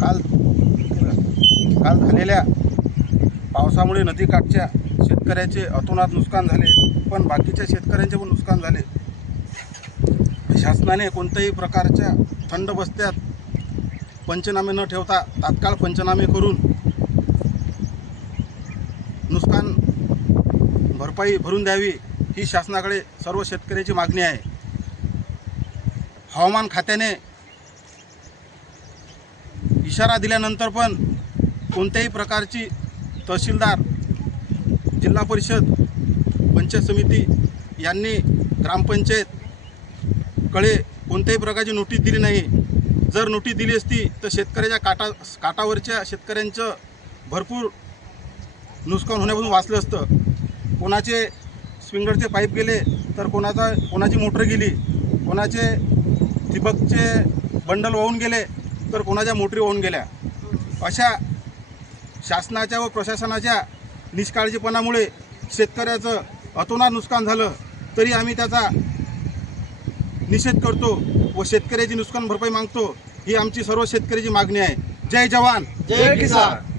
काल काल झालेल्या पावसामुळे नदीकाठच्या शेतकऱ्याचे अतोनात नुकसान झाले पण बाकीच्या शेतकऱ्यांचे पण नुकसान झाले. शासनाने कोणत्याही प्रकारच्या थंड बस्त्यात पंचनामे न ठेवता तात्काळ पंचनामे करून नुकसान भरपाई भरून द्यावी ही शासनाकडे सर्व शेतकऱ्याची मागणी आहे. हवामान खात्याने इशारा दिल्यानंतर पण कोणत्याही प्रकारची तहसीलदार जिल्हा परिषद पंचायत समिती यांनी ग्रामपंचायतकडे कोणत्याही प्रकारची नोटीस दिली नाही. जर नोटीस दिली असती तर शेतकऱ्याच्या काटा काटावरच्या शेतकऱ्यांचं भरपूर नुकसान होण्यापासून वाचलं असतं. कोणाचे स्विंगरचे पाईप गेले तर कोणाचा कोणाची मोटर गेली कोणाचे ठिबकचे बंडल वाहून गेले तर कोणाच्या मोटरी होऊन गेल्या? अशा शासनाच्या व प्रशासनाच्या निष्काळजीपणामुळे शेतकऱ्याचं अतोनात नुकसान झालं तरी आम्ही त्याचा निषेध करतो व शेतकऱ्याची नुकसान भरपाई मागतो ही आमची सर्व शेतकऱ्याची मागणी आहे. जय जवान! जय किसान!